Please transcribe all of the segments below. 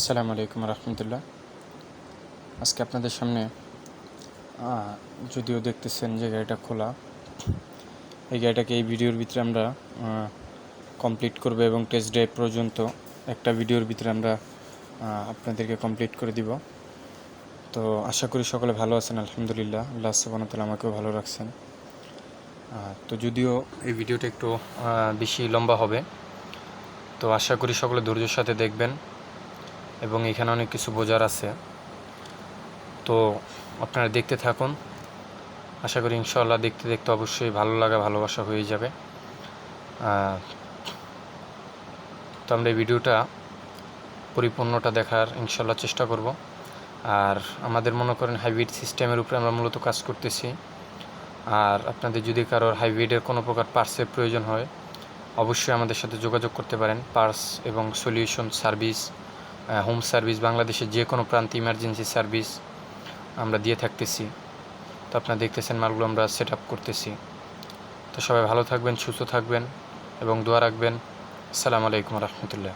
আসসালামু আলাইকুম রহমতুল্লাহ। আজকে আপনাদের সামনে যদিও দেখতেছেন যে গাড়িটা খোলা, এই গাড়িটাকে এই ভিডিওর ভিতরে আমরা কমপ্লিট করব এবং টেস্ট ড্রাইভ পর্যন্ত একটা ভিডিওর ভিতরে আমরা আপনাদেরকে কমপ্লিট করে দিব। তো আশা করি সকলে ভালো আছেন। আলহামদুলিল্লাহ, আল্লাহ সুবহানাহু ওয়া তাআলা আমাকেও ভালো রাখছেন। তো যদিও এই ভিডিওটা একটু বেশি লম্বা হবে, তো আশা করি সকলে ধৈর্যের সাথে দেখবেন এবং এখানে অনেক কিছু বোঝার আছে। তো আপনারা দেখতে থাকুন। আশা করি ইনশাআল্লাহ দেখতে দেখতে অবশ্যই ভালো লাগা ভালোবাসা হয়ে যাবে। তো আমরা এই ভিডিওটা পরিপূর্ণটা দেখার ইনশাআল্লাহ চেষ্টা করব। আর আমাদের মনে করেন হাইব্রিড সিস্টেমের উপরে আমরা মূলত কাজ করতেছি। আর আপনাদের যদি কারোর হাইব্রিডের কোনো প্রকার পার্টসের প্রয়োজন হয়, অবশ্যই আমাদের সাথে যোগাযোগ করতে পারেন। পার্টস এবং সলিউশন সার্ভিস, হোম সার্ভিস, বাংলাদেশের যে কোনো প্রান্তে ইমার্জেন্সি সার্ভিস আমরা দিয়ে থাকতেছি। তো আপনারা দেখতেছেন মালগুলো আমরা সেট আপ করতেছি। তো সবাই ভালো থাকবেন, সুস্থ থাকবেন এবং দোয়া রাখবেন। আসসালামু আলাইকুম রহমতুল্লাহ।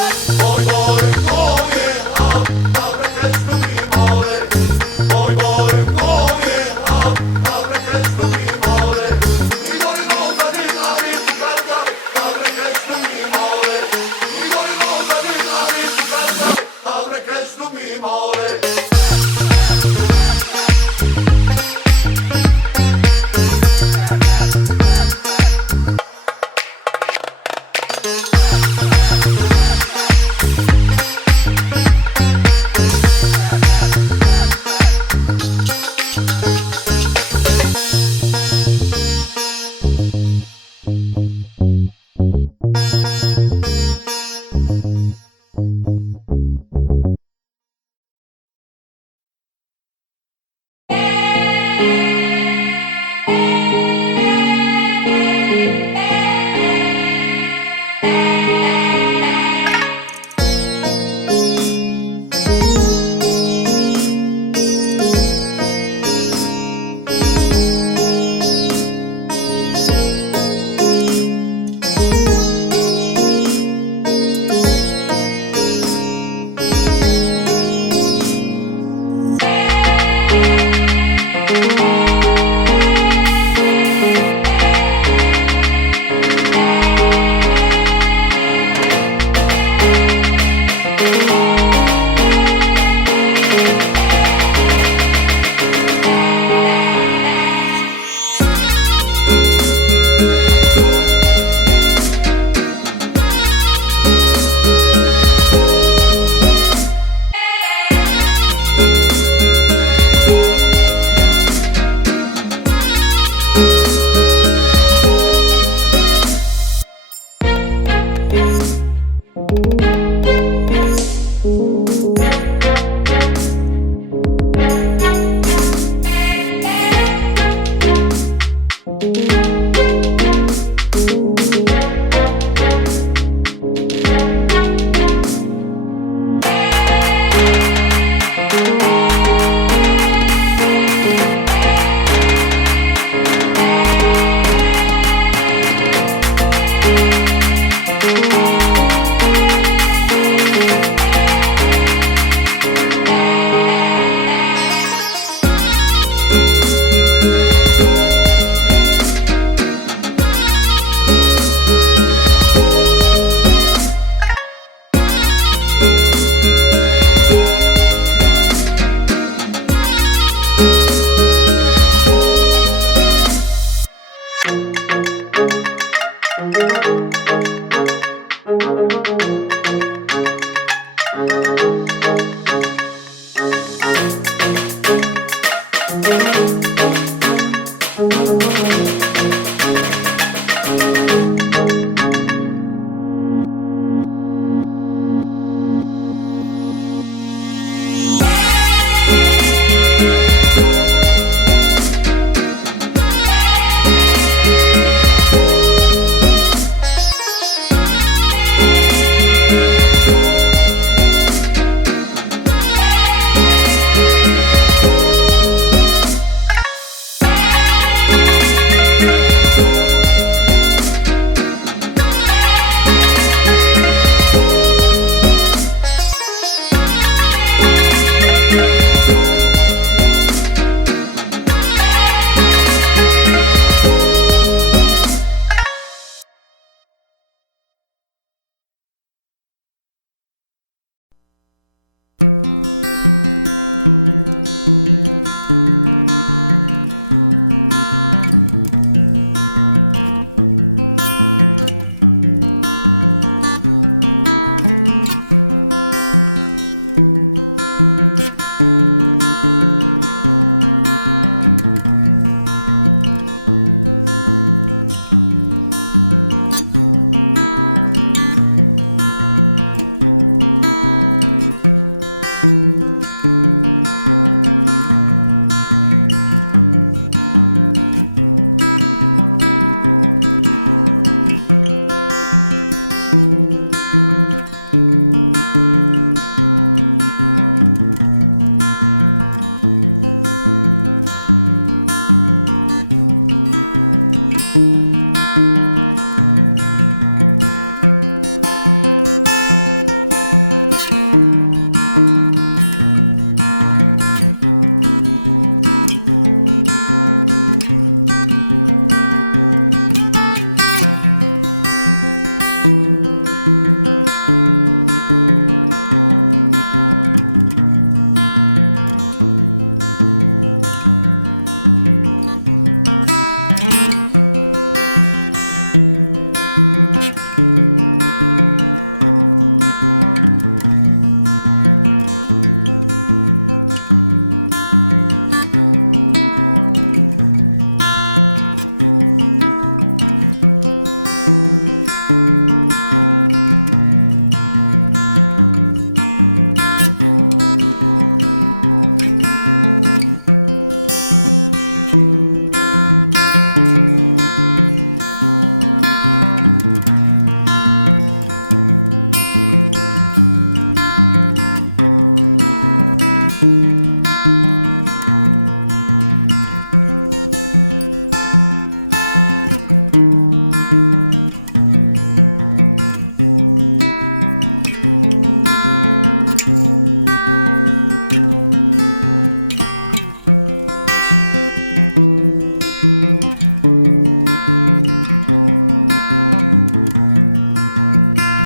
Boy, boy.